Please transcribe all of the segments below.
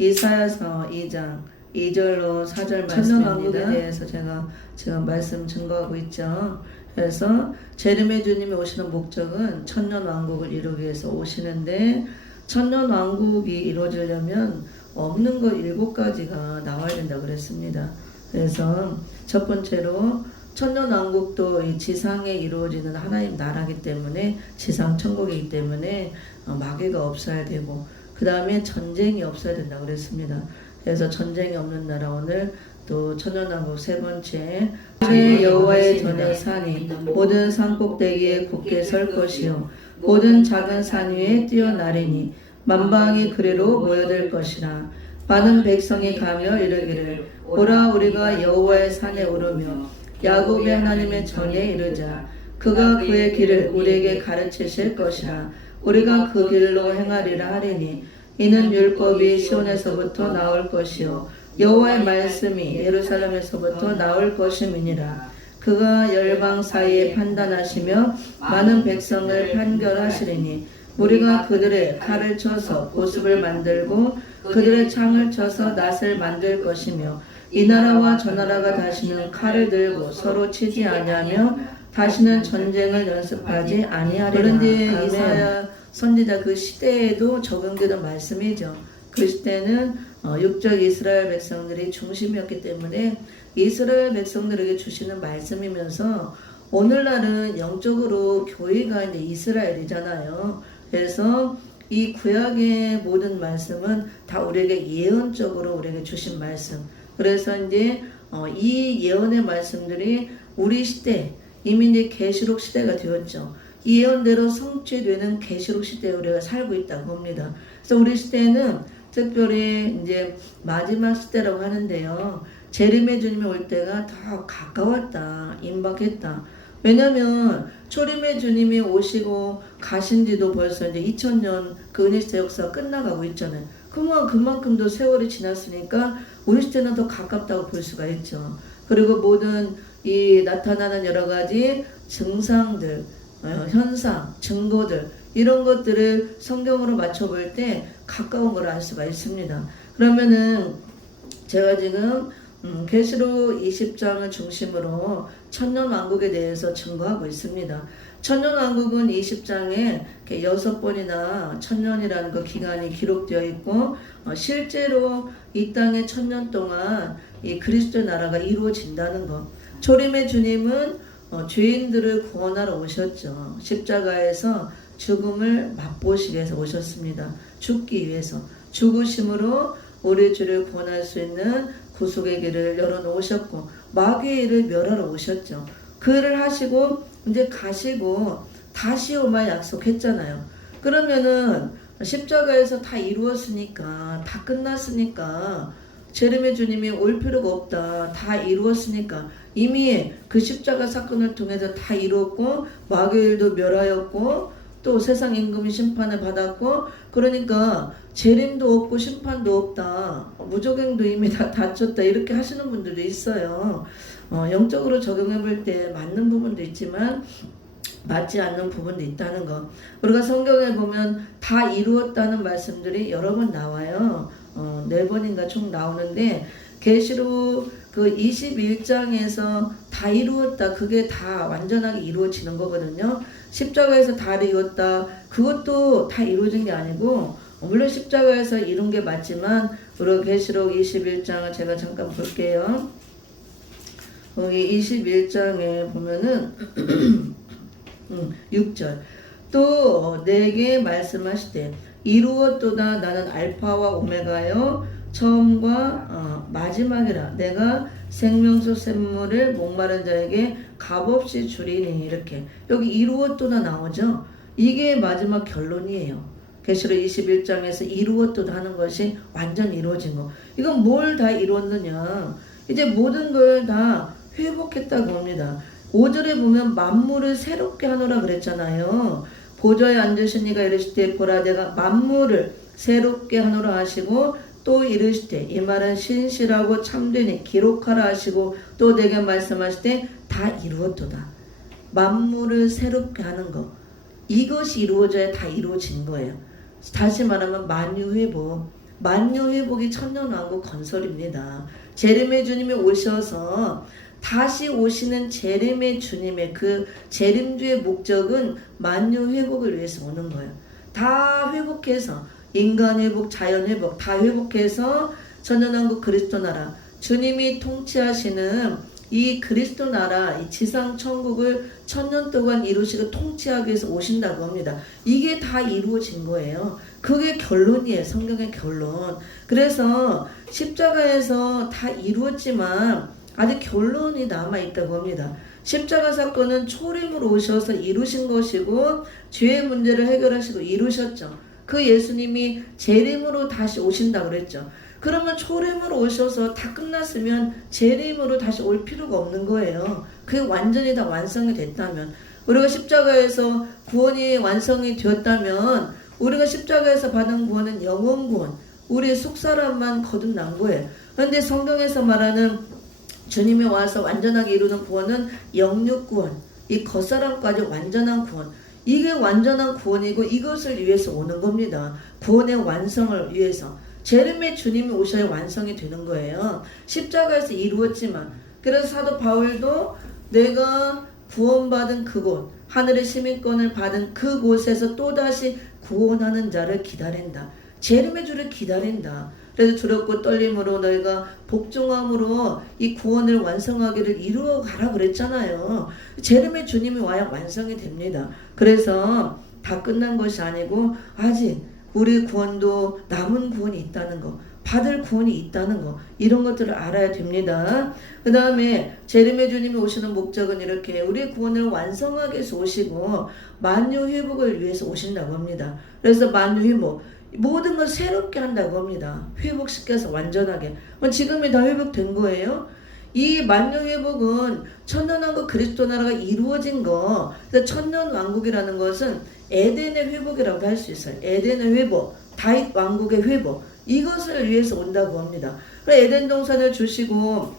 이사야서 2장 2절로 4절 천년왕국에 대해서 제가 지금 말씀 증거하고 있죠. 그래서 재림의 주님이 오시는 목적은 천년왕국을 이루기 위해서 오시는데, 천년왕국이 이루어지려면 없는 것 7가지가 나와야 된다고 그랬습니다. 그래서 첫 번째로 천년왕국도 이 지상에 이루어지는 하나님 나라이기 때문에, 지상 천국이기 때문에 마귀가 없어야 되고, 그 다음에 전쟁이 없어야 된다고 그랬습니다. 그래서 전쟁이 없는 나라, 오늘 또 천년왕국 세 번째, 여호와의 전에 산이 모든 산 꼭대기에 굳게 설 것이요 모든 작은 산 위에 뛰어나리니 만방이 그리로 모여들 것이라. 많은 백성이 가며 이르기를 오라 우리가 여호와의 산에 오르며 야곱의 하나님의 전에 이르자. 그가 그의 길을 우리에게 가르치실 것이라. 우리가 그 길로 행하리라 하리니 이는 율법이 시온에서부터 나올 것이요 여호와의 말씀이 예루살렘에서부터 나올 것임이니라. 그가 열방 사이에 판단하시며 많은 백성을 판결하시리니 우리가 그들의 칼을 쳐서 보습을 만들고 그들의 창을 쳐서 낫을 만들 것이며 이 나라와 저 나라가 다시는 칼을 들고 서로 치지 아니하며 다시는 전쟁을 연습하지 아니하리라. 그런데 이사야 선지자 그 시대에도 적용되는 말씀이죠. 그 시대는 육적 이스라엘 백성들이 중심이었기 때문에 이스라엘 백성들에게 주시는 말씀이면서, 오늘날은 영적으로 교회가 이제 이스라엘이잖아요. 그래서 이 구약의 모든 말씀은 다 우리에게 예언적으로 우리에게 주신 말씀. 그래서 이제 이 예언의 말씀들이 우리 시대, 이미 이제 계시록 시대가 되었죠. 이 예언대로 성취되는 계시록 시대에 우리가 살고 있다고 봅니다. 그래서 우리 시대는 특별히 이제 마지막 시대라고 하는데요. 재림의 주님이 올 때가 더 가까웠다, 임박했다. 왜냐면 초림의 주님이 오시고 가신 지도 벌써 이제 2000년 그 은혜 시대 역사가 끝나가고 있잖아요. 그만큼도 세월이 지났으니까 우리 시대는 더 가깝다고 볼 수가 있죠. 그리고 모든 이 나타나는 여러 가지 증상들, 현상, 증거들, 이런 것들을 성경으로 맞춰볼 때 가까운 걸 알 수가 있습니다. 그러면은 제가 지금 계시록 20장을 중심으로 천년왕국에 대해서 증거하고 있습니다. 천년왕국은 20장에 6번이나 천년이라는 그 기간이 기록되어 있고, 실제로 이 땅에 1000년 동안 이 그리스도 나라가 이루어진다는 것. 초림의 주님은 죄인들을 구원하러 오셨죠. 십자가에서 죽음을 맛보시기 위해서 오셨습니다. 죽기 위해서. 죽으심으로 우리 죄를 구원할 수 있는 구속의 길을 열어놓으셨고, 마귀의 일을 멸하러 오셨죠. 그 일을 하시고 이제 가시고 다시 오마 약속했잖아요. 그러면은 십자가에서 다 이루었으니까, 다 끝났으니까, 재림의 주님이 올 필요가 없다, 다 이루었으니까, 이미 그 십자가 사건을 통해서 다 이루었고, 마귀의 일도 멸하였고, 또 세상 임금이 심판을 받았고, 그러니까 재림도 없고 심판도 없다, 무적행도 이미 다 다쳤다, 이렇게 하시는 분들도 있어요. 영적으로 적용해 볼 때 맞는 부분도 있지만 맞지 않는 부분도 있다는 거. 우리가 성경에 보면 다 이루었다는 말씀들이 여러 번 나와요. 4번인가 총 나오는데, 계시록 그 21장에서 다 이루었다, 그게 다 완전하게 이루어지는 거거든요. 십자가에서 다 이루었다, 그것도 다 이루어진 게 아니고, 물론 십자가에서 이룬 게 맞지만, 우리 계시록 21장을 제가 잠깐 볼게요. 거기 21장에 보면은 6절, 또 내게 말씀하시되 이루었도다, 나는 알파와 오메가요 처음과 마지막이라. 내가 생명수 샘물을 목마른 자에게 값없이 주리니. 이렇게 여기 이루었도다 나오죠. 이게 마지막 결론이에요. 계시록 21장에서 이루었도다 하는 것이 완전 이루어진 거. 이건 뭘 다 이루었느냐, 이제 모든 걸 다 회복했다고 합니다. 5절에 보면 만물을 새롭게 하노라 그랬잖아요. 보좌에 앉으신 이가 이르시되 보라 내가 만물을 새롭게 하노라 하시고, 또 이르시되, 이 말은 신실하고 참되니 기록하라 하시고, 또 내게 말씀하시되 다 이루었도다. 만물을 새롭게 하는 것, 이것이 이루어져야 다 이루어진 거예요. 다시 말하면 만유회복, 만유 회복이 천년왕국 건설입니다. 재림의 주님이 오셔서 다시 오시는 재림의 주님의 그 재림주의 목적은 만유 회복을 위해서 오는 거예요. 다 회복해서 인간 회복, 자연 회복 다 회복해서 천년왕국 그리스도 나라 주님이 통치하시는 이 그리스도 나라 이 지상 천국을 천년 동안 이루시고 통치하기 위해서 오신다고 합니다. 이게 다 이루어진 거예요. 그게 결론이에요. 성경의 결론. 그래서 십자가에서 다 이루었지만 아직 결론이 남아있다고 합니다. 십자가 사건은 초림으로 오셔서 이루신 것이고 죄의 문제를 해결하시고 이루셨죠. 그 예수님이 재림으로 다시 오신다고 그랬죠. 그러면 초림으로 오셔서 다 끝났으면 재림으로 다시 올 필요가 없는 거예요. 그게 완전히 다 완성이 됐다면, 우리가 십자가에서 구원이 완성이 되었다면 우리가 십자가에서 받은 구원은 영원 구원, 우리의 속사람만 거듭난 거예요. 그런데 성경에서 말하는 주님이 와서 완전하게 이루는 구원은 영육 구원, 이 겉사람까지 완전한 구원, 이게 완전한 구원이고 이것을 위해서 오는 겁니다. 구원의 완성을 위해서. 재림의 주님이 오셔야 완성이 되는 거예요. 십자가에서 이루었지만, 그래서 사도 바울도 내가 구원받은 그곳, 하늘의 시민권을 받은 그곳에서 또다시 구원하는 자를 기다린다. 재림의 주를 기다린다. 그래서 두렵고 떨림으로 너희가 복종함으로 이 구원을 완성하기를 이루어가라 그랬잖아요. 재림의 주님이 와야 완성이 됩니다. 그래서 다 끝난 것이 아니고 아직 우리 구원도 남은 구원이 있다는 거, 받을 구원이 있다는 거, 이런 것들을 알아야 됩니다. 그 다음에 재림의 주님이 오시는 목적은 이렇게 우리의 구원을 완성하기 위해서 오시고 만유 회복을 위해서 오신다고 합니다. 그래서 만유 회복, 모든 걸 새롭게 한다고 합니다. 회복시켜서 완전하게. 지금이 다 회복된 거예요. 이 만유 회복은 천년왕국 그리스도 나라가 이루어진 거. 천년왕국이라는 것은 에덴의 회복이라고 할 수 있어요. 에덴의 회복, 다윗 왕국의 회복, 이것을 위해서 온다고 합니다. 에덴 동산을 주시고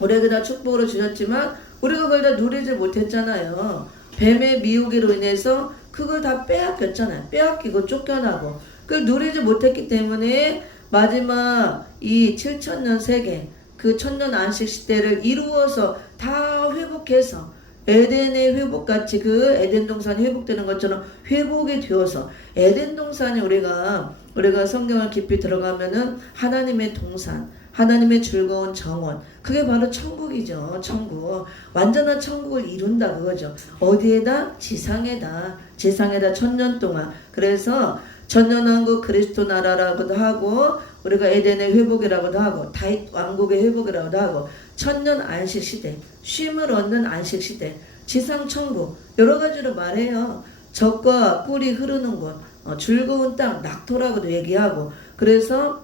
우리에게 다 축복으로 주셨지만 우리가 그걸 다 누리지 못했잖아요. 뱀의 미혹으로 인해서 그걸 다 빼앗겼잖아요. 빼앗기고 쫓겨나고 그걸 누리지 못했기 때문에 마지막 이 7천년 세계, 그 천년 안식 시대를 이루어서 다 회복해서 에덴의 회복같이 그 에덴 동산이 회복되는 것처럼 회복이 되어서 에덴 동산이 우리가 성경을 깊이 들어가면은 하나님의 동산, 하나님의 즐거운 정원, 그게 바로 천국이죠. 천국. 완전한 천국을 이룬다 그거죠. 어디에다? 지상에다. 지상에다 천년 동안. 그래서 천년왕국 그리스도 나라라고도 하고 우리가 에덴의 회복이라고도 하고 다윗 왕국의 회복이라고도 하고 천년 안식 시대, 쉼을 얻는 안식 시대, 지상 천국, 여러 가지로 말해요. 젖과 꿀이 흐르는 곳, 즐거운 땅, 낙토라고도 얘기하고. 그래서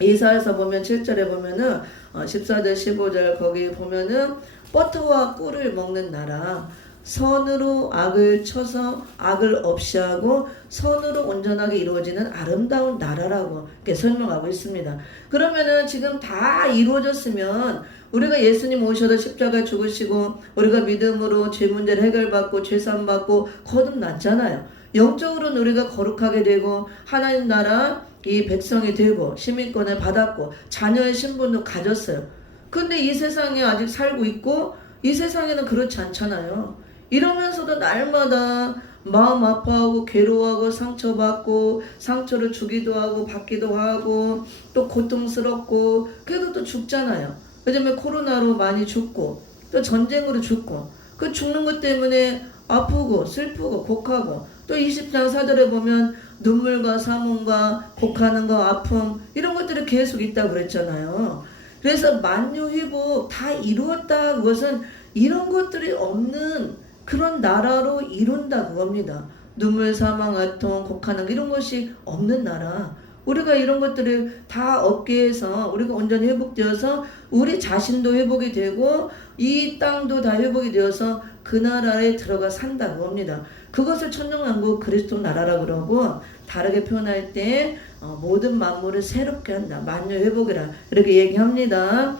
이사야서 보면 7절에 보면은 14절 15절 거기 보면은 버터와 꿀을 먹는 나라, 선으로 악을 쳐서 악을 없이 하고 선으로 온전하게 이루어지는 아름다운 나라라고 이렇게 설명하고 있습니다. 그러면은 지금 다 이루어졌으면 우리가 예수님 오셔서 십자가에 죽으시고 우리가 믿음으로 죄 문제를 해결받고 죄산 받고 거듭났잖아요. 영적으로는 우리가 거룩하게 되고 하나님 나라 이 백성이 되고 시민권을 받았고 자녀의 신분도 가졌어요. 근데 이 세상에 아직 살고 있고 이 세상에는 그렇지 않잖아요. 이러면서도 날마다 마음 아파하고 괴로워하고 상처받고 상처를 주기도 하고 받기도 하고 또 고통스럽고 그래도 또 죽잖아요. 요즘에 코로나로 많이 죽고 또 전쟁으로 죽고 그 죽는 것 때문에 아프고 슬프고 곡하고 또 20장 4절에 보면 눈물과 사문과 곡하는 거 아픔 이런 것들이 계속 있다고 그랬잖아요. 그래서 만유 회복 다 이루었다. 그것은 이런 것들이 없는 그런 나라로 이룬다 그겁니다. 눈물, 사망, 아통, 곡하는 이런 것이 없는 나라. 우리가 이런 것들을 다 얻게 해서 우리가 온전히 회복되어서 우리 자신도 회복이 되고 이 땅도 다 회복이 되어서 그 나라에 들어가 산다고 합니다. 그것을 천년왕국 그리스도 나라라고 그러고 다르게 표현할 때 모든 만물을 새롭게 한다. 만유 회복이라 이렇게 얘기합니다.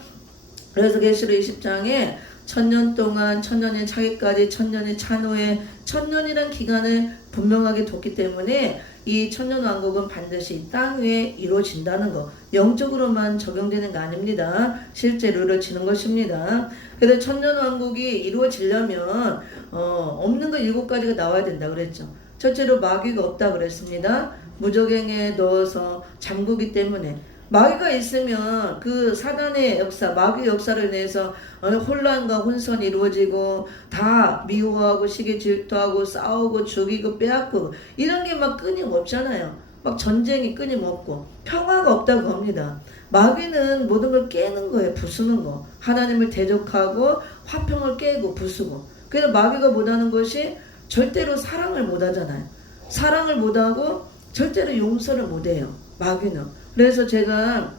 그래서 계시록 20장에 천년 동안 천년의 차기까지 천년의 찬후에 천년이란 기간을 분명하게 뒀기 때문에 이 천년왕국은 반드시 이 땅 위에 이루어진다는 거, 영적으로만 적용되는 거 아닙니다. 실제로 이루어지는 것입니다. 그래서 천년왕국이 이루어지려면 없는 거 7가지가 나와야 된다 그랬죠. 첫째로 마귀가 없다 그랬습니다. 무적행에 넣어서 잠그기 때문에 마귀가 있으면 그 사단의 역사, 마귀 역사를 인해서 혼란과 혼선이 이루어지고 다 미워하고 시기 질투하고 싸우고 죽이고 빼앗고 이런 게 막 끊임없잖아요. 막 전쟁이 끊임없고 평화가 없다고 합니다. 마귀는 모든 걸 깨는 거예요. 부수는 거. 하나님을 대적하고 화평을 깨고 부수고. 그래서 마귀가 못하는 것이 절대로 사랑을 못하잖아요. 사랑을 못하고 절대로 용서를 못해요. 마귀는. 그래서 제가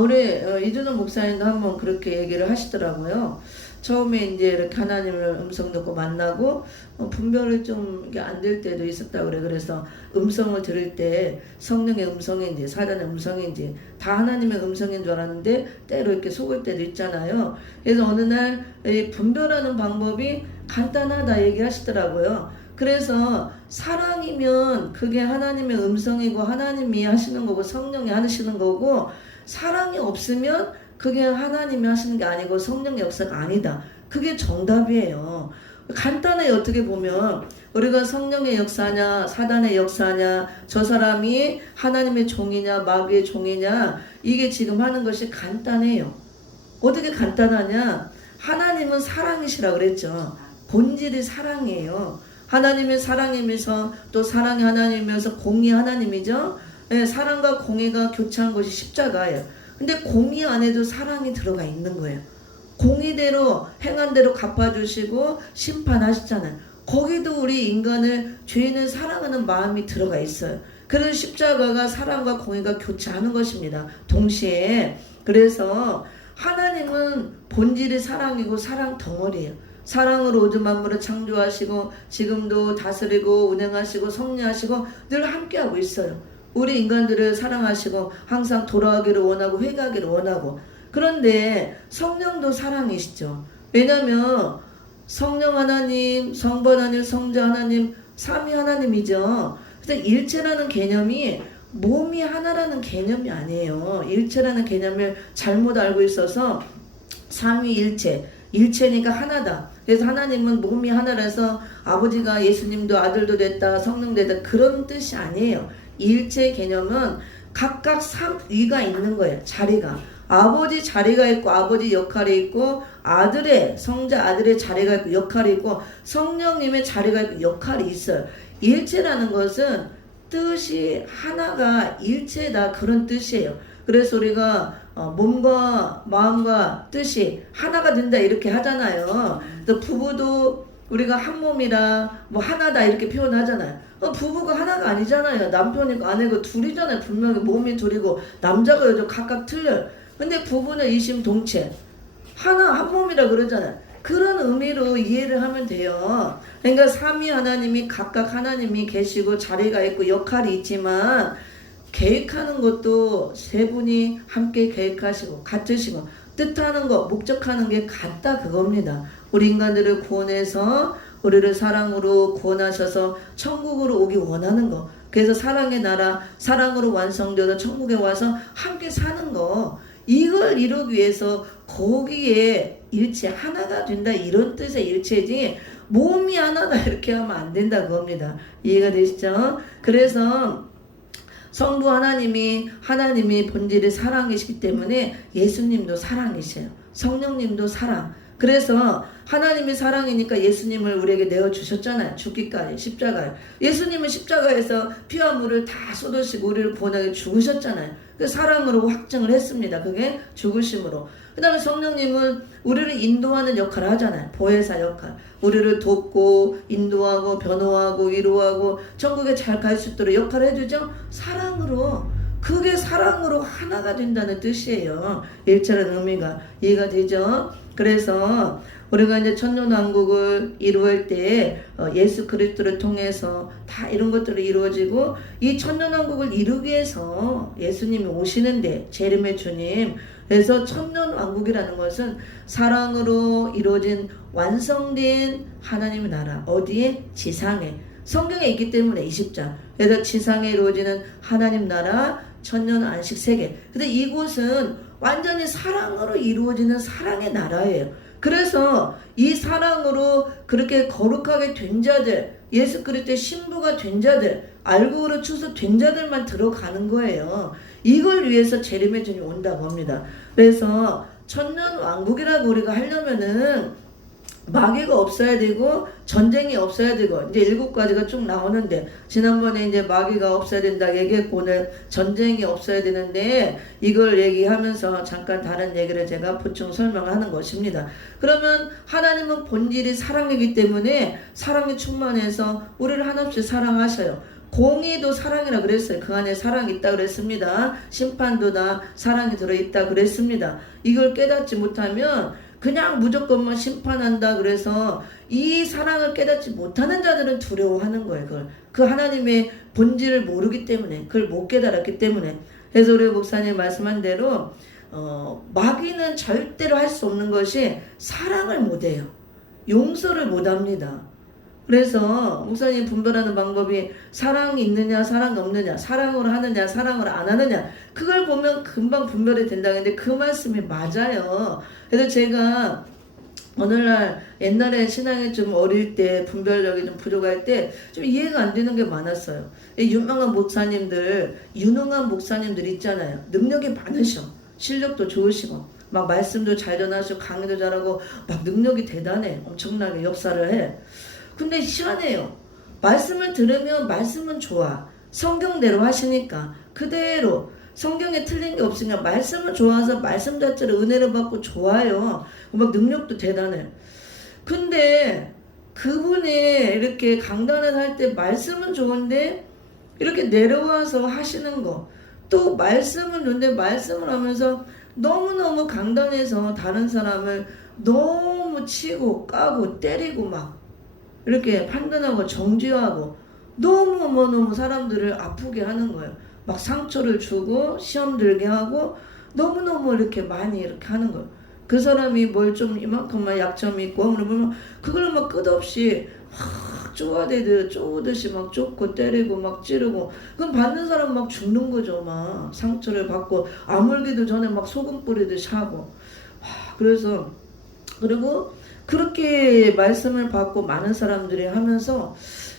우리 이준호 목사님도 한번 그렇게 얘기를 하시더라고요. 처음에 이제 이렇게 하나님을 음성 듣고 만나고 분별을 좀 안 될 때도 있었다 그래. 그래서 음성을 들을 때 성령의 음성인지 사단의 음성인지 다 하나님의 음성인 줄 알았는데 때로 이렇게 속을 때도 있잖아요. 그래서 어느 날 이 분별하는 방법이 간단하다 얘기하시더라고요. 그래서 사랑이면 그게 하나님의 음성이고 하나님이 하시는 거고 성령이 하시는 거고, 사랑이 없으면 그게 하나님이 하시는 게 아니고 성령의 역사가 아니다. 그게 정답이에요. 간단해. 어떻게 보면 우리가 성령의 역사냐 사단의 역사냐, 저 사람이 하나님의 종이냐 마귀의 종이냐, 이게 지금 하는 것이 간단해요. 어떻게 간단하냐? 하나님은 사랑이시라 그랬죠. 본질이 사랑이에요. 하나님의 사랑이면서 또 사랑의 하나님이면서 공의 하나님이죠. 네, 사랑과 공의가 교차한 것이 십자가예요. 근데 공의 안에도 사랑이 들어가 있는 거예요. 공의대로 행한 대로 갚아주시고 심판하시잖아요. 거기도 우리 인간을, 죄인을 사랑하는 마음이 들어가 있어요. 그래서 십자가가 사랑과 공의가 교차하는 것입니다. 동시에. 그래서 하나님은 본질이 사랑이고 사랑 덩어리예요. 사랑으로 우주 만물을 창조하시고 지금도 다스리고 운행하시고 섭리하시고 늘 함께하고 있어요. 우리 인간들을 사랑하시고 항상 돌아가기를 원하고 회개하기를 원하고. 그런데 성령도 사랑이시죠. 왜냐하면 성령 하나님, 성부 하나님, 성자 하나님, 삼위 하나님이죠. 그래서 일체라는 개념이 몸이 하나라는 개념이 아니에요. 일체라는 개념을 잘못 알고 있어서 삼위일체, 일체니까 하나다. 그래서 하나님은 몸이 하나라서 아버지가 예수님도 아들도 됐다, 성령 됐다, 그런 뜻이 아니에요. 일체 개념은 각각 삼위가 있는 거예요. 자리가. 아버지 자리가 있고 아버지 역할이 있고, 아들의 성자 아들의 자리가 있고 역할이 있고, 성령님의 자리가 있고 역할이 있어요. 일체라는 것은 뜻이 하나가 일체다, 그런 뜻이에요. 그래서 우리가 몸과 마음과 뜻이 하나가 된다 이렇게 하잖아요. 또 부부도 우리가 한 몸이라 뭐 하나다 이렇게 표현하잖아요. 부부가 하나가 아니잖아요. 남편이고 아내고 둘이잖아요. 분명히 몸이 둘이고 남자가 여자 각각 틀려요. 근데 부부는 이심동체, 하나 한 몸이라 그러잖아요. 그런 의미로 이해를 하면 돼요. 그러니까 삼위 하나님이 각각 하나님이 계시고 자리가 있고 역할이 있지만, 계획하는 것도 세 분이 함께 계획하시고 같으시고 뜻하는 것, 목적하는 게 같다, 그겁니다. 우리 인간들을 구원해서 우리를 사랑으로 구원하셔서 천국으로 오기 원하는 거. 그래서 사랑의 나라, 사랑으로 완성되어서 천국에 와서 함께 사는 거. 이걸 이루기 위해서 거기에 일체 하나가 된다, 이런 뜻의 일체지 몸이 하나다 이렇게 하면 안 된다, 그겁니다. 이해가 되시죠? 그래서 성부 하나님이 본질이 사랑이시기 때문에 예수님도 사랑이세요. 성령님도 사랑. 그래서 하나님이 사랑이니까 예수님을 우리에게 내어주셨잖아요. 죽기까지 십자가에. 예수님은 십자가에서 피와 물을 다 쏟으시고 우리를 구원하게 죽으셨잖아요. 그 사랑으로 확증을 했습니다. 그게 죽으심으로. 그 다음에 성령님은 우리를 인도하는 역할을 하잖아요. 보혜사 역할. 우리를 돕고 인도하고 변호하고 위로하고 천국에 잘 갈 수 있도록 역할을 해주죠. 사랑으로. 그게 사랑으로 하나가 된다는 뜻이에요. 일체라는 의미가 이해가 되죠. 그래서 우리가 이제 천년왕국을 이루을 때 예수 그리스도를 통해서 다 이런 것들이 이루어지고 이 천년왕국을 이루기 위해서 예수님이 오시는데 재림의 주님. 그래서 천년왕국이라는 것은 사랑으로 이루어진 완성된 하나님의 나라. 어디에? 지상에. 성경에 있기 때문에 20장. 그래서 지상에 이루어지는 하나님 나라 천년 안식 세계. 근데 이곳은 완전히 사랑으로 이루어지는 사랑의 나라예요. 그래서 이 사랑으로 그렇게 거룩하게 된 자들, 예수 그리스도의 신부가 된 자들, 알고로 추수된 자들만 들어가는 거예요. 이걸 위해서 재림의 주님이 온다고 합니다. 그래서 천년 왕국이라고 우리가 하려면은 마귀가 없어야 되고 전쟁이 없어야 되고 이제 7가지가 쭉 나오는데 지난번에 이제 마귀가 없어야 된다 얘기했고 오늘 전쟁이 없어야 되는데 이걸 얘기하면서 잠깐 다른 얘기를 제가 보충 설명하는 것입니다. 그러면 하나님은 본질이 사랑이기 때문에 사랑이 충만해서 우리를 한없이 사랑하셔요. 공의도 사랑이라 그랬어요. 그 안에 사랑이 있다 그랬습니다. 심판도 다 사랑이 들어있다 그랬습니다. 이걸 깨닫지 못하면 그냥 무조건만 심판한다 그래서 이 사랑을 깨닫지 못하는 자들은 두려워하는 거예요. 그걸. 그 하나님의 본질을 모르기 때문에 그걸 못 깨달았기 때문에. 그래서 우리 목사님 말씀한 대로 마귀는 절대로 할 수 없는 것이 사랑을 못해요. 용서를 못합니다. 그래서 목사님 분별하는 방법이 사랑이 있느냐 사랑이 없느냐, 사랑으로 하느냐 사랑으로 안 하느냐, 그걸 보면 금방 분별이 된다는데 그 말씀이 맞아요. 그래서 제가 오늘날 옛날에 신앙이 좀 어릴 때 분별력이 좀 부족할 때 좀 이해가 안 되는 게 많았어요. 유명한 목사님들, 유능한 목사님들 있잖아요. 능력이 많으셔. 실력도 좋으시고 막 말씀도 잘 전하시고 강의도 잘하고 막 능력이 대단해. 엄청나게 역사를 해. 근데 희한해요. 말씀을 들으면 말씀은 좋아. 성경대로 하시니까 그대로 성경에 틀린 게 없으니까 말씀은 좋아서 말씀 자체로 은혜를 받고 좋아요. 막 능력도 대단해. 근데 그분이 이렇게 강단을 할 때 말씀은 좋은데 이렇게 내려와서 하시는 거, 또 말씀은 좋은데 말씀을 하면서 너무너무 강단해서 다른 사람을 너무 치고 까고 때리고 막 이렇게 판단하고 정죄하고 너무 사람들을 아프게 하는 거예요. 막 상처를 주고 시험 들게 하고 너무너무 이렇게 많이 이렇게 하는 거예요. 그 사람이 뭘 좀 이만큼만 약점이 있고 그러면 그걸 막 끝없이 막 쪼듯이 막 쫓고 때리고 막 찌르고, 그럼 받는 사람 막 죽는 거죠. 막 상처를 받고 아물기도 전에 막 소금 뿌리듯이 하고. 그래서 그리고 그렇게 말씀을 받고 많은 사람들이 하면서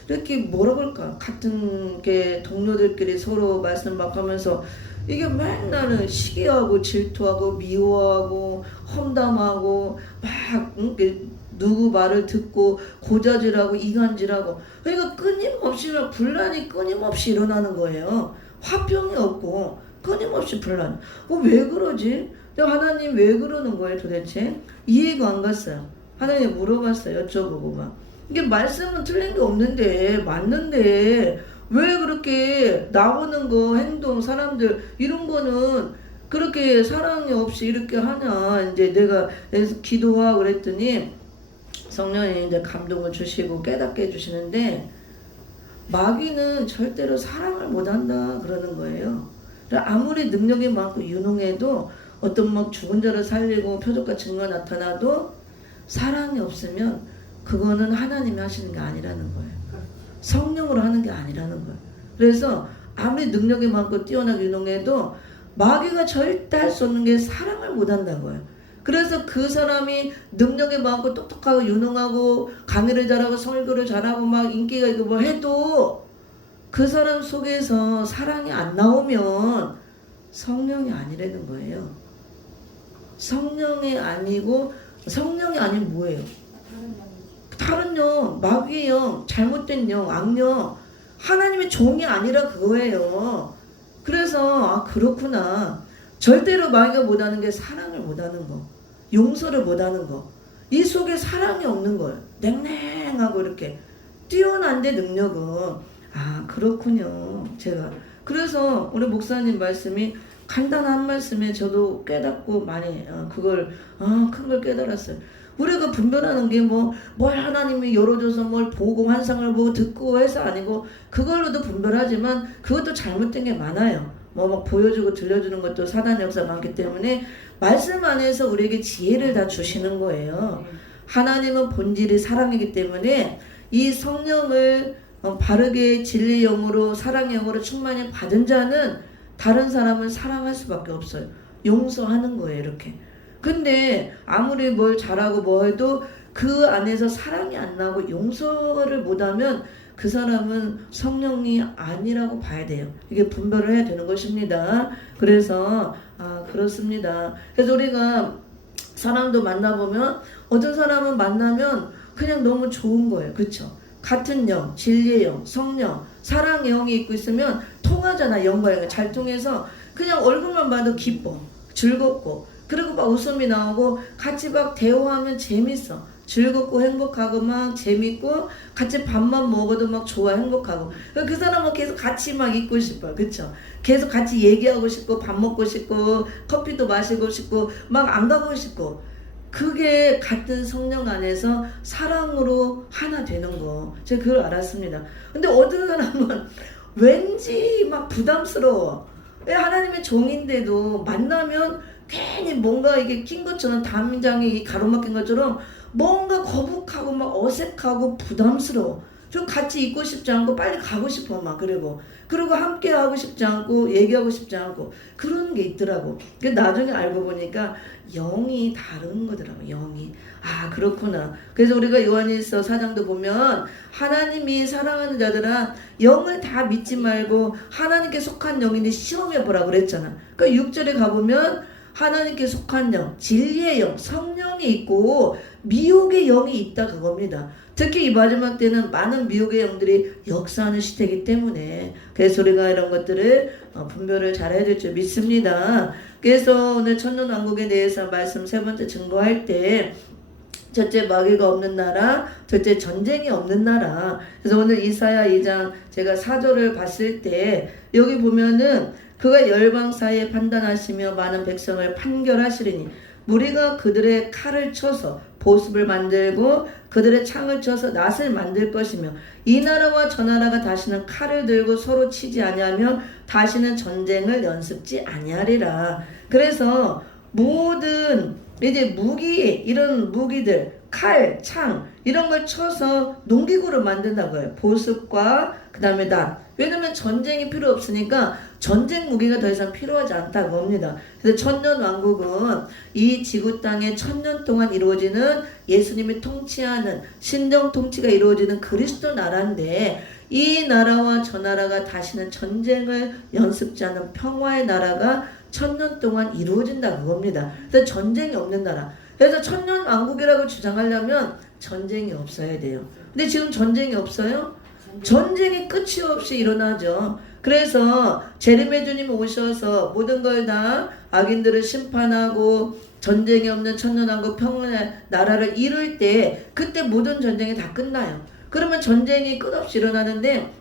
이렇게 뭐라 그럴까, 같은 게 동료들끼리 서로 말씀 막 하면서 이게 맨날은 시기하고 질투하고 미워하고 험담하고 막 누구 말을 듣고 고자질하고 이간질하고, 그러니까 끊임없이 분란이 끊임없이 일어나는 거예요. 화평이 없고 끊임없이 분란. 왜 그러지? 하나님 왜 그러는 거예요 도대체? 이해가 안 갔어요. 하나님 물어봤어요. 여쭤보고 막. 이게 말씀은 틀린 게 없는데 맞는데 왜 그렇게 나오는 거, 행동, 사람들 이런 거는 그렇게 사랑이 없이 이렇게 하냐. 이제 내가 기도하고 그랬더니 성령이 이제 감동을 주시고 깨닫게 해주시는데 마귀는 절대로 사랑을 못한다 그러는 거예요. 아무리 능력이 많고 유능해도 어떤 막 죽은 자를 살리고 표적과 증거 나타나도 사랑이 없으면 그거는 하나님이 하시는 게 아니라는 거예요. 성령으로 하는 게 아니라는 거예요. 그래서 아무리 능력이 많고 뛰어나게 유능해도 마귀가 절대 할 수 없는 게 사랑을 못한다고요. 그래서 그 사람이 능력이 많고 똑똑하고 유능하고 강의를 잘하고 설교를 잘하고 막 인기가 있고 뭐 해도 그 사람 속에서 사랑이 안 나오면 성령이 아니라는 거예요. 성령이 아니고, 성령이 아니면 뭐예요? 다른 영, 마귀의 영, 잘못된 영, 악령, 하나님의 종이 아니라 그거예요. 그래서 그렇구나. 절대로 마귀가 못하는 게 사랑을 못하는 거, 용서를 못하는 거, 이 속에 사랑이 없는 거예요. 냉랭하고 이렇게 뛰어난데 능력은. 그렇군요. 제가 그래서 우리 목사님 말씀이 간단한 말씀에 저도 깨닫고 많이 그걸 큰 걸 깨달았어요. 우리가 분별하는 게 뭘 하나님이 열어줘서 뭘 보고 환상을 보고 듣고 해서 아니고 그걸로도 분별하지만 그것도 잘못된 게 많아요. 막 보여주고 들려주는 것도 사단 역사 많기 때문에 말씀 안에서 우리에게 지혜를 다 주시는 거예요. 하나님은 본질이 사랑이기 때문에 이 성령을 바르게 진리의 영으로 사랑의 영으로 충만히 받은 자는 다른 사람을 사랑할 수밖에 없어요. 용서하는 거예요, 이렇게. 근데 아무리 뭘 잘하고 뭐 해도 그 안에서 사랑이 안 나고 용서를 못하면 그 사람은 성령이 아니라고 봐야 돼요. 이게 분별을 해야 되는 것입니다. 그래서 그렇습니다. 그래서 우리가 사람도 만나보면 어떤 사람은 만나면 그냥 너무 좋은 거예요. 그렇죠? 같은 영, 진리의 영, 성령, 사랑의 영이 있고 있으면 통하잖아. 영과 영이 잘 통해서 그냥 얼굴만 봐도 기뻐, 즐겁고, 그리고 막 웃음이 나오고 같이 막 대화하면 재밌어. 즐겁고 행복하고 막 재밌고 같이 밥만 먹어도 막 좋아 행복하고 그 사람은 계속 같이 막 있고 싶어요. 그쵸? 계속 같이 얘기하고 싶고 밥 먹고 싶고 커피도 마시고 싶고 막 안 가고 싶고 그게 같은 성령 안에서 사랑으로 하나 되는 거 제가 그걸 알았습니다. 근데 어떤 사람은 왠지 막 부담스러워. 하나님의 종인데도 만나면 괜히 뭔가 이게 낀 것처럼 담장이 가로막힌 것처럼 뭔가 거북하고 막 어색하고 부담스러워. 좀 같이 있고 싶지 않고 빨리 가고 싶어 막 그리고 함께 하고 싶지 않고 얘기하고 싶지 않고 그런 게 있더라고. 나중에 알고 보니까 영이 다른 거더라고. 영이 그렇구나. 그래서 우리가 요한일서 4장도 보면 하나님이 사랑하는 자들은 영을 다 믿지 말고 하나님께 속한 영인데 시험해 보라 그랬잖아. 그러니까 6절에 가보면 하나님께 속한 영, 진리의 영, 성령이 있고 미혹의 영이 있다 그겁니다. 특히 이 마지막 때는 많은 미혹의 영들이 역사하는 시대이기 때문에 그래서 우리가 이런 것들을 분별을 잘 해야 될 줄 믿습니다. 그래서 오늘 천년왕국에 대해서 말씀 세 번째 증거할 때 첫째 마귀가 없는 나라, 둘째 전쟁이 없는 나라. 그래서 오늘 이사야 2장 제가 4절을 봤을 때 여기 보면은 그가 열방 사이에 판단하시며 많은 백성을 판결하시리니 무리가 그들의 칼을 쳐서 보습을 만들고 그들의 창을 쳐서 낫을 만들 것이며 이 나라와 저 나라가 다시는 칼을 들고 서로 치지 아니하며 다시는 전쟁을 연습지 아니하리라. 그래서 모든 이제 무기 이런 무기들 칼, 창 이런 걸 쳐서 농기구를 만든다고 해요. 보습과 그 다음에 낫. 왜냐면 전쟁이 필요 없으니까 전쟁 무기가 더 이상 필요하지 않다고 합니다. 그래서 천년왕국은 이 지구 땅에 1000년 동안 이루어지는 예수님이 통치하는 신정 통치가 이루어지는 그리스도 나라인데 이 나라와 저 나라가 다시는 전쟁을 연습지 않은 평화의 나라가 1000년 동안 이루어진다고 합니다. 그래서 전쟁이 없는 나라. 그래서 천년왕국이라고 주장하려면 전쟁이 없어야 돼요. 근데 지금 전쟁이 없어요? 전쟁이 끝이 없이 일어나죠. 그래서 재림의 주님 오셔서 모든 걸 다 악인들을 심판하고 전쟁이 없는 천년왕국 평화의 나라를 이룰 때 그때 모든 전쟁이 다 끝나요. 그러면 전쟁이 끝없이 일어나는데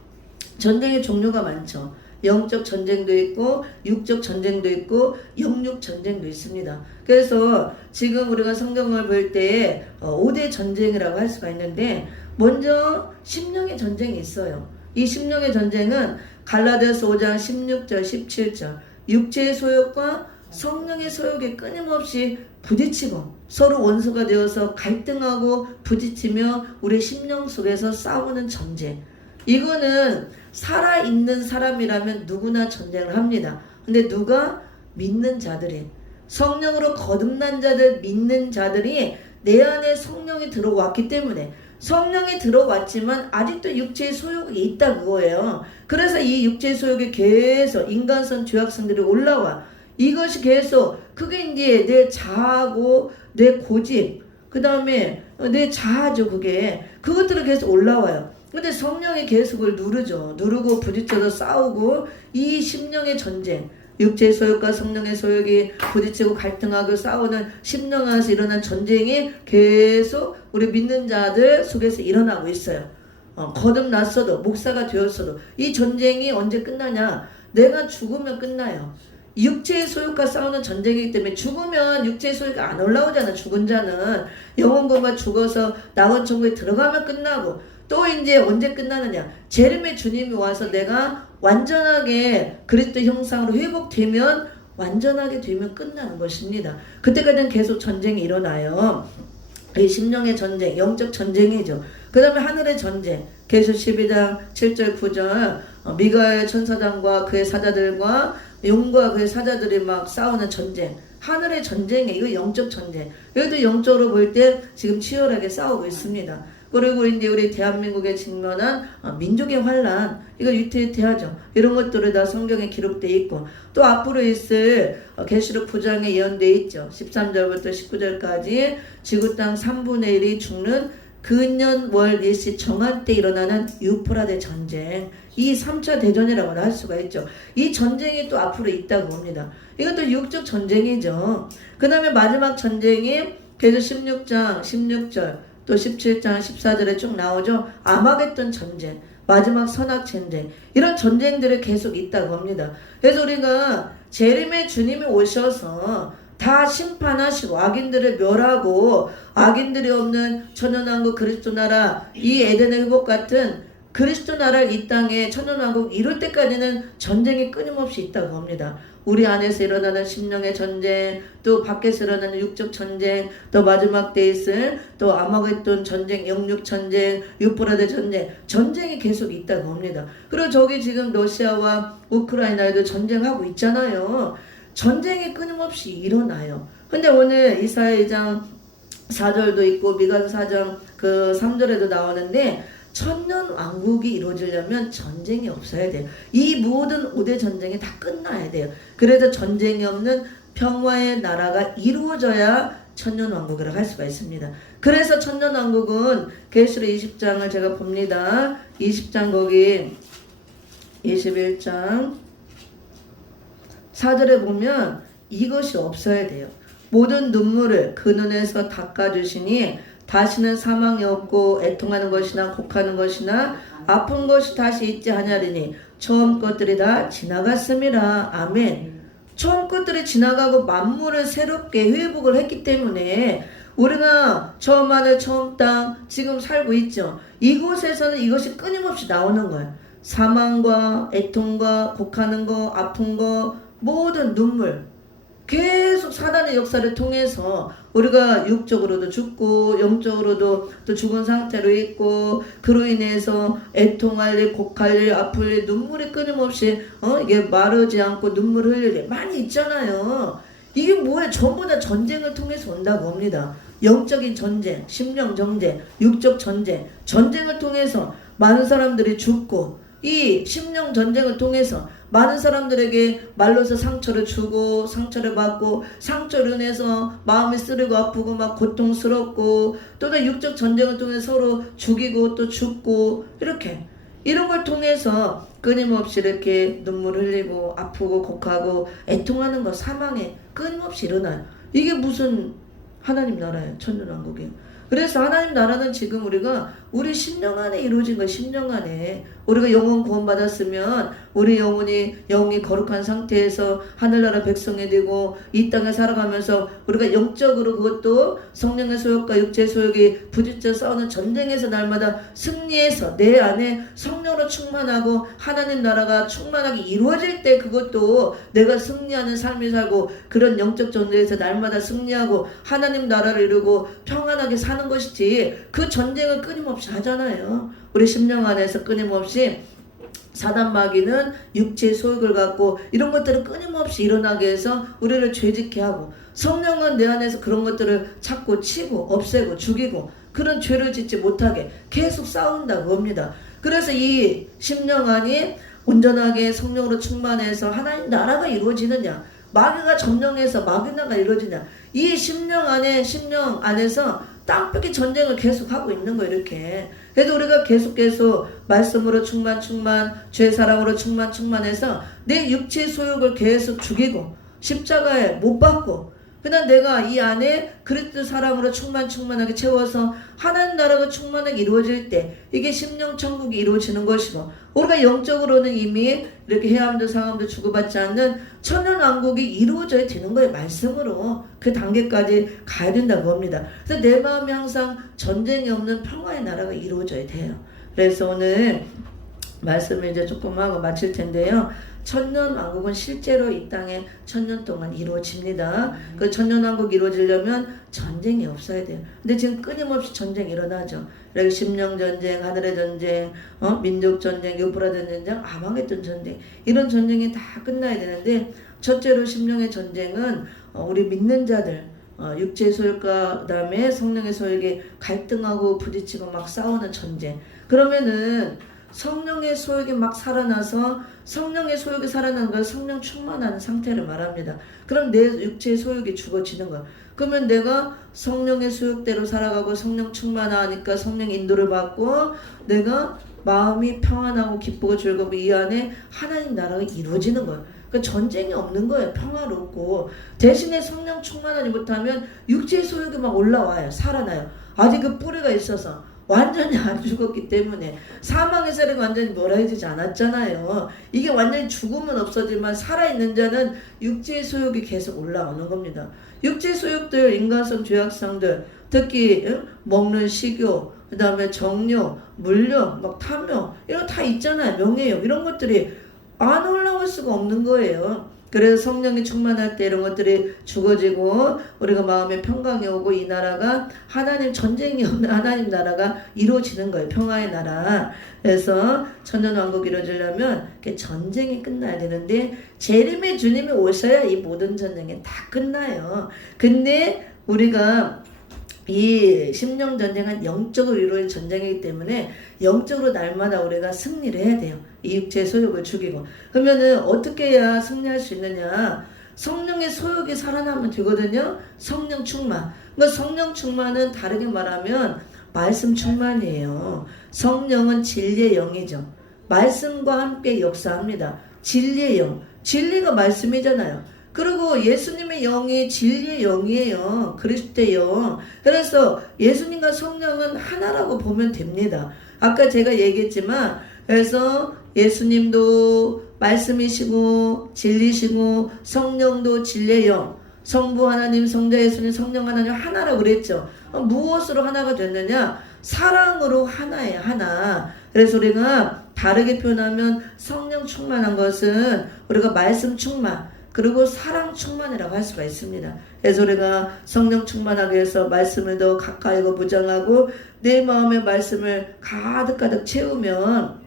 전쟁의 종류가 많죠. 영적 전쟁도 있고 육적 전쟁도 있고 영육 전쟁도 있습니다. 그래서 지금 우리가 성경을 볼 때 5대 전쟁이라고 할 수가 있는데 먼저 심령의 전쟁이 있어요. 이 심령의 전쟁은 갈라디아서 5장 16절 17절 육체의 소욕과 성령의 소욕이 끊임없이 부딪히고 서로 원수가 되어서 갈등하고 부딪히며 우리 심령 속에서 싸우는 전쟁. 이거는 살아있는 사람이라면 누구나 전쟁을 합니다. 근데 누가? 믿는 자들이 성령으로 거듭난 자들 믿는 자들이 내 안에 성령이 들어왔기 때문에 성령이 들어왔지만 아직도 육체의 소욕이 있다 그거예요. 그래서 이 육체의 소욕이 계속 인간성 죄악성들이 올라와. 이것이 계속 그게 이제 내 자아고 내 고집 그 다음에 내 자아죠. 그것들이 계속 올라와요. 근데 성령이 계속 그걸 누르죠. 누르고 부딪혀서 싸우고 이 심령의 전쟁 육체의 소욕과 성령의 소욕이 부딪히고 갈등하고 싸우는 심령 안에서 일어난 전쟁이 계속 우리 믿는 자들 속에서 일어나고 있어요. 거듭났어도 목사가 되었어도 이 전쟁이 언제 끝나냐? 내가 죽으면 끝나요. 육체의 소유과 싸우는 전쟁이기 때문에 죽으면 육체의 소유가 안 올라오잖아. 죽은 자는 영혼과 죽어서 낙원 천국에 들어가면 끝나고 또 이제 언제 끝나느냐? 재림의 주님이 와서 내가 완전하게 그리스도 형상으로 회복되면 완전하게 되면 끝나는 것입니다. 그때까지는 계속 전쟁이 일어나요. 이 심령의 전쟁, 영적 전쟁이죠. 그 다음에 하늘의 전쟁, 계시록 12장 7절 9절 미가엘 천사장과 그의 사자들과 용과 그의 사자들이 막 싸우는 전쟁, 하늘의 전쟁이에요. 이거 영적 전쟁. 여기도 영적으로 볼 때 지금 치열하게 싸우고 있습니다. 그리고 이제 우리 대한민국에 직면한 민족의 환란, 이거 위태위태하죠. 이런 것들이 다 성경에 기록되어 있고 또 앞으로 있을 계시록 9장에 예언되어 있죠. 13절부터 19절까지 지구 땅 3분의 1이 죽는 근년 월 일시 정한 때 일어나는 유프라데 전쟁, 이 3차 대전이라고 할 수가 있죠. 이 전쟁이 또 앞으로 있다고 봅니다. 이것도 육적 전쟁이죠. 그 다음에 마지막 전쟁이 계시록 16장 16절 또 17장 14절에 쭉 나오죠. 아마겟돈 전쟁, 마지막 선악 전쟁, 이런 전쟁들이 계속 있다고 합니다. 그래서 우리가 재림의 주님이 오셔서 다 심판하시고 악인들을 멸하고 악인들이 없는 천연왕국 그리스도 나라, 이 에덴의 회복 같은 그리스도 나라를 이 땅에 천연왕국 이룰 때까지는 전쟁이 끊임없이 있다고 합니다. 우리 안에서 일어나는 심령의 전쟁, 또 밖에서 일어나는 육적 전쟁, 또 마지막 때 있을 또 아마겟돈 전쟁, 영육 전쟁, 유프라데 전쟁, 전쟁이 계속 있다고 합니다. 그리고 저기 지금 러시아와 우크라이나에도 전쟁하고 있잖아요. 전쟁이 끊임없이 일어나요. 근데 오늘 이사야 2장 4절도 있고 미가서 4장 그 3절에도 나오는데 천년 왕국이 이루어지려면 전쟁이 없어야 돼요. 이 모든 5대 전쟁이 다 끝나야 돼요. 그래서 전쟁이 없는 평화의 나라가 이루어져야 천년 왕국이라고 할 수가 있습니다. 그래서 천년 왕국은 계시록 20장을 제가 봅니다. 20장 거기 21장 4절에 보면 이것이 없어야 돼요. 모든 눈물을 그 눈에서 닦아주시니 다시는 사망이 없고 애통하는 것이나 곡하는 것이나 아픈 것이 다시 있지 하냐리니 처음 것들이 다 지나갔음이라. 아멘. 처음 것들이 지나가고 만물을 새롭게 회복을 했기 때문에 우리가 처음 하늘 처음 땅 지금 살고 있죠. 이곳에서는 이것이 끊임없이 나오는 거예요. 사망과 애통과 곡하는 거, 아픈 거, 모든 눈물, 계속 사단의 역사를 통해서 우리가 육적으로도 죽고 영적으로도 또 죽은 상태로 있고 그로 인해서 애통할 일, 곡할 일, 아플 일, 눈물이 끊임없이 이게 마르지 않고 눈물 흘릴 일 많이 있잖아요. 이게 뭐예요? 전부 다 전쟁을 통해서 온다고 합니다. 영적인 전쟁, 심령 전쟁, 육적 전쟁, 전쟁을 통해서 많은 사람들이 죽고 이 심령 전쟁을 통해서 많은 사람들에게 말로서 상처를 주고 상처를 받고 상처로 인해서 마음이 쓰리고 아프고 막 고통스럽고 또 육적 전쟁을 통해 서로 죽이고 또 죽고 이렇게 이런 걸 통해서 끊임없이 이렇게 눈물 흘리고 아프고 곡하고 애통하는 거 사망에 끊임없이 일어나요. 이게 무슨 하나님 나라예요. 천년왕국이에요. 그래서 하나님 나라는 지금 우리가 우리 심령 안에 이루어진 거예요. 심령 안에 우리가 영혼 구원 받았으면 우리 영이 거룩한 상태에서 하늘나라 백성이 되고 이 땅에 살아가면서 우리가 영적으로 그것도 성령의 소욕과 육체의 소욕이 부딪혀 싸우는 전쟁에서 날마다 승리해서 내 안에 성령으로 충만하고 하나님 나라가 충만하게 이루어질 때 그것도 내가 승리하는 삶을 살고 그런 영적 전쟁에서 날마다 승리하고 하나님 나라를 이루고 평안하게 사는 것이지 그 전쟁을 끊임없이 하잖아요. 우리 심령 안에서 끊임없이 사단 마귀는 육체의 소욕을 갖고 이런 것들을 끊임없이 일어나게 해서 우리를 죄짓게 하고 성령은 내 안에서 그런 것들을 찾고 치고 없애고 죽이고 그런 죄를 짓지 못하게 계속 싸운다고 합니다. 그래서 이 심령 안이 온전하게 성령으로 충만해서 하나님 나라가 이루어지느냐, 마귀가 점령해서 마귀 나라가 이루어지냐, 이 심령 안에서 땅볕이 전쟁을 계속하고 있는 거예요. 이렇게. 그래서 우리가 계속 말씀으로 충만 죄사랑으로 충만해서 내 육체의 소욕을 계속 죽이고 십자가에 못 박고 그냥 내가 이 안에 그리스도 사랑으로 충만하게 채워서 하나님 나라가 충만하게 이루어질 때 이게 심령 천국이 이루어지는 것이고, 우리가 영적으로는 이미 이렇게 해함도 상함도 주고받지 않는 천년 왕국이 이루어져야 되는 거예요. 말씀으로 그 단계까지 가야 된다고 봅니다. 그래서 내 마음이 항상 전쟁이 없는 평화의 나라가 이루어져야 돼요. 그래서 오늘 말씀을 이제 조금 하고 마칠 텐데요. 천년 왕국은 실제로 이 땅에 천년 동안 이루어집니다. 그 천년 왕국 이루어지려면 전쟁이 없어야 돼요. 근데 지금 끊임없이 전쟁이 일어나죠. 그리고 심령 전쟁, 하늘의 전쟁, 민족 전쟁, 유프라데 전쟁, 아마겟돈 전쟁, 이런 전쟁이 다 끝나야 되는데, 첫째로 심령의 전쟁은 우리 믿는 자들, 육체의 소욕과 그다음에 성령의 소욕이 갈등하고 부딪히고 막 싸우는 전쟁. 그러면은 성령의 소욕이 막 살아나서, 성령의 소욕이 살아나는 걸 성령 충만한 상태를 말합니다. 그럼 내 육체의 소욕이 죽어지는 거야. 그러면 내가 성령의 소욕대로 살아가고 성령 충만하니까 성령 인도를 받고 내가 마음이 평안하고 기쁘고 즐겁고 이 안에 하나님 나라가 이루어지는 거예요. 그러니까 전쟁이 없는 거예요. 평화롭고. 대신에 성령 충만하지 못하면 육체의 소욕이 막 올라와요. 살아나요. 아직 그 뿌리가 있어서 완전히 안 죽었기 때문에, 사망의 세력이 완전히 몰아해지지 않았잖아요. 이게 완전히 죽으면 없어지만 살아있는 자는 육체의 소욕이 계속 올라오는 겁니다. 육체의 소욕들, 인간성 죄악성들, 특히 먹는 식욕, 그 다음에 정욕, 물욕, 막 탐욕, 이런 거 다 있잖아요. 명예욕, 이런 것들이 안 올라올 수가 없는 거예요. 그래서 성령이 충만할 때 이런 것들이 죽어지고 우리가 마음의 평강이 오고 이 나라가 하나님, 전쟁이 없는 하나님 나라가 이루어지는 거예요. 평화의 나라. 그래서 천년왕국이 이루어지려면 전쟁이 끝나야 되는데, 재림의 주님이 오셔야 이 모든 전쟁이 다 끝나요. 근데 우리가 이 심령 전쟁은 영적으로 이루어진 전쟁이기 때문에 영적으로 날마다 우리가 승리를 해야 돼요. 이 육체의 소욕을 죽이고. 그러면은 어떻게 해야 승리할 수 있느냐? 성령의 소욕이 살아나면 되거든요. 성령 충만. 그러니까 성령 충만은 다르게 말하면 말씀 충만이에요. 성령은 진리의 영이죠. 말씀과 함께 역사합니다. 진리의 영. 진리가 말씀이잖아요. 그리고 예수님의 영이 진리의 영이에요. 그리스도의 영. 그래서 예수님과 성령은 하나라고 보면 됩니다. 아까 제가 얘기했지만, 그래서 예수님도 말씀이시고 진리시고 성령도 진리의 영, 성부 하나님, 성자 예수님, 성령 하나님 하나라고 그랬죠. 무엇으로 하나가 됐느냐? 사랑으로 하나예요. 하나. 그래서 우리가 다르게 표현하면 성령 충만한 것은 우리가 말씀 충만, 그리고 사랑 충만이라고 할 수가 있습니다. 그래서 우리가 성령 충만하기 위해서 말씀을 더 가까이 무장하고 내 마음의 말씀을 가득 채우면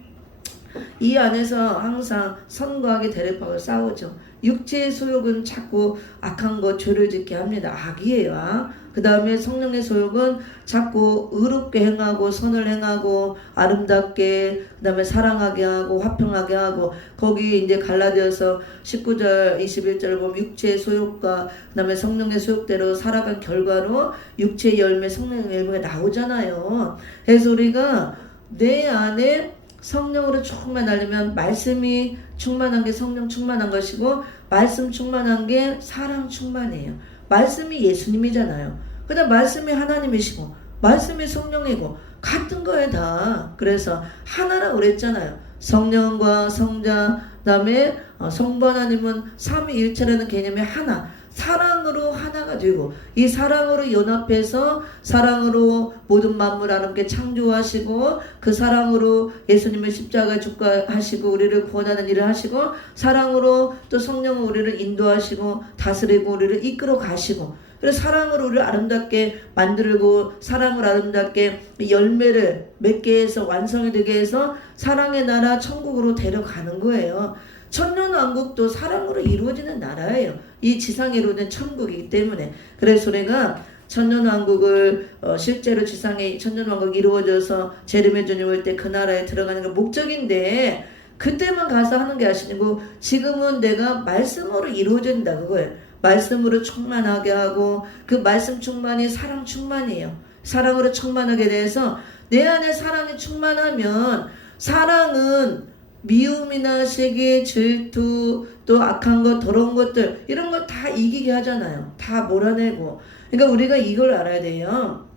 이 안에서 항상 선과 악이 대립하고 싸우죠. 육체의 소욕은 자꾸 악한 것, 죄를 짓게 합니다. 악이에요. 그 다음에 성령의 소욕은 자꾸 의롭게 행하고 선을 행하고 아름답게, 그 다음에 사랑하게 하고 화평하게 하고, 거기 이제 갈라디아서 19절 21절을 보면 육체의 소욕과 그 다음에 성령의 소욕대로 살아간 결과로 육체의 열매, 성령의 열매가 나오잖아요. 그래서 우리가 내 안에 성령으로 조금만 알리면, 말씀이 충만한 게 성령 충만한 것이고 말씀 충만한 게 사랑 충만이에요. 말씀이 예수님이잖아요. 그 다음 말씀이 하나님이시고 말씀이 성령이고 같은 거예요 다. 그래서 하나라고 그랬잖아요. 성령과 성자, 그 다음에 성부 하나님은 삼위일체라는 개념의 하나, 사랑으로 하나가 되고, 이 사랑으로 연합해서 사랑으로 모든 만물 하나님께 창조하시고, 그 사랑으로 예수님의 십자가 죽가하시고 우리를 구원하는 일을 하시고, 사랑으로 또 성령은 우리를 인도하시고 다스리고 우리를 이끌어 가시고, 그래서 사랑으로 우리를 아름답게 만들고 사랑을 아름답게 열매를 맺게 해서 완성이 되게 해서 사랑의 나라 천국으로 데려가는 거예요. 천년왕국도 사랑으로 이루어지는 나라예요. 이 지상에 이루어진 천국이기 때문에. 그래서 우리가 천년왕국을 실제로 지상에 천년왕국이 이루어져서 재림의 주님 올 때 그 나라에 들어가는 게 목적인데, 그때만 가서 하는 게 아니고 지금은 내가 말씀으로 이루어진다 그거예요. 말씀으로 충만하게 하고, 그 말씀 충만이 사랑 충만이에요. 사랑으로 충만하게 돼서 내 안에 사랑이 충만하면, 사랑은 미움이나 시기, 질투, 또 악한 것, 더러운 것들 이런 걸 다 이기게 하잖아요. 다 몰아내고. 그러니까 우리가 이걸 알아야 돼요.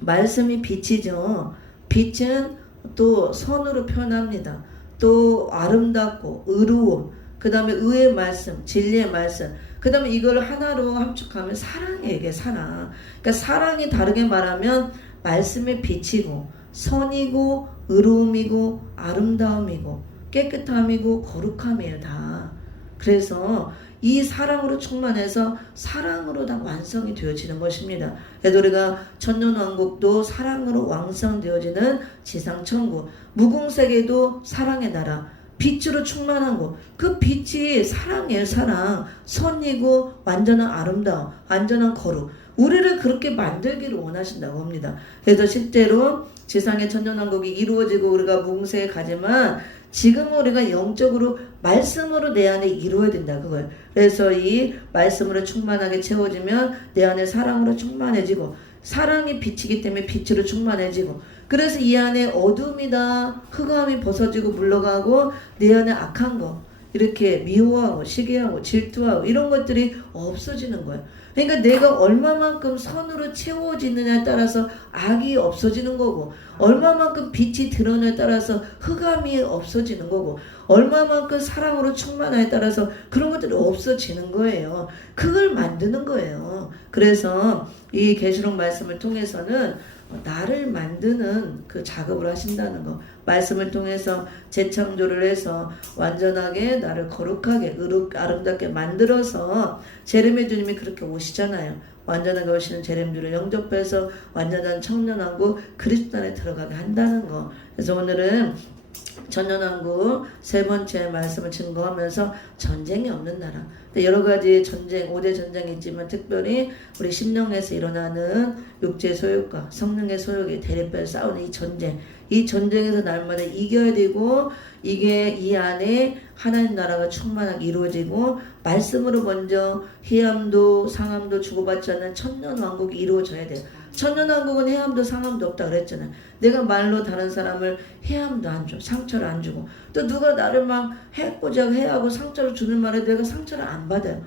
말씀이 빛이죠. 빛은 또 선으로 표현합니다. 또 아름답고 의로움, 그 다음에 의의 말씀, 진리의 말씀, 그 다음에 이걸 하나로 함축하면 사랑이에요. 사랑. 그러니까 사랑이 다르게 말하면 말씀의 빛이고 선이고 의로움이고 아름다움이고 깨끗함이고 거룩함이에요. 다. 그래서 이 사랑으로 충만해서 사랑으로 다 완성이 되어지는 것입니다. 그래서 우리가 천년왕국도 사랑으로 완성되어지는 지상천국, 무궁세계도 사랑의 나라, 빛으로 충만한 것. 그 빛이 사랑이에요. 사랑. 선이고 완전한 아름다움, 완전한 거룩. 우리를 그렇게 만들기를 원하신다고 합니다. 그래서 실제로 지상의 천년왕국이 이루어지고 우리가 무궁세에 가지만 지금 우리가 영적으로 말씀으로 내 안에 이루어야 된다 그거예요. 그래서 이 말씀으로 충만하게 채워지면 내 안에 사랑으로 충만해지고 사랑이 빛이기 때문에 빛으로 충만해지고 그래서 이 안에 어둠이다 흑암이 벗어지고 물러가고 내 안에 악한 거 이렇게 미워하고 시기하고 질투하고 이런 것들이 없어지는 거예요. 그러니까 내가 얼마만큼 선으로 채워지느냐에 따라서 악이 없어지는 거고 얼마만큼 빛이 드러나에 따라서 흑암이 없어지는 거고 얼마만큼 사랑으로 충만하에 따라서 그런 것들이 없어지는 거예요. 그걸 만드는 거예요. 그래서 이 계시록 말씀을 통해서는 나를 만드는 그 작업을 하신다는 거. 말씀을 통해서 재창조를 해서 완전하게 나를 거룩하게 아름답게 만들어서 제рем의 주님이 그렇게 오시잖아요. 완전하게 오시는 제렘주를 영접해서 완전한 청년왕국 그리스도 안에 들어가게 한다는 거. 그래서 오늘은 천년왕국 세 번째 말씀을 증거하면서 전쟁이 없는 나라. 여러 가지 전쟁, 5대 전쟁이 있지만 특별히 우리 심령에서 일어나는 육체의 소욕과 성령의 소욕이 대립해서 싸우는 이 전쟁. 이 전쟁에서 날마다 이겨야 되고 이게 이 안에 하나님 나라가 충만하게 이루어지고 말씀으로 먼저 해함도 상함도 주고받지 않는 천년왕국이 이루어져야 돼요. 천년왕국은 해함도 상함도 없다 그랬잖아요. 내가 말로 다른 사람을 해함도 안 줘. 상처를 안 주고 또 누가 나를 막 해보자고 해하고 상처를 주는 말에 내가 상처를 안 받아요.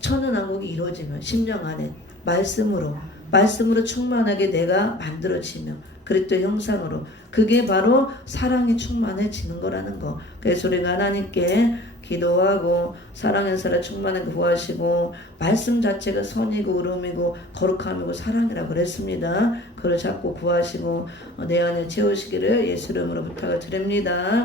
천년왕국이 이루어지면 심령 안에 말씀으로 충만하게 내가 만들어지며 그리스도 형상으로 그게 바로 사랑이 충만해지는 거라는 거. 그래서 우리가 하나님께 기도하고 사랑의 충만하게 구하시고 말씀 자체가 선이고 의로움이고 거룩함이고 사랑이라고 그랬습니다. 그걸 잡고 구하시고 내 안에 채우시기를 예수 이름으로 부탁을 드립니다.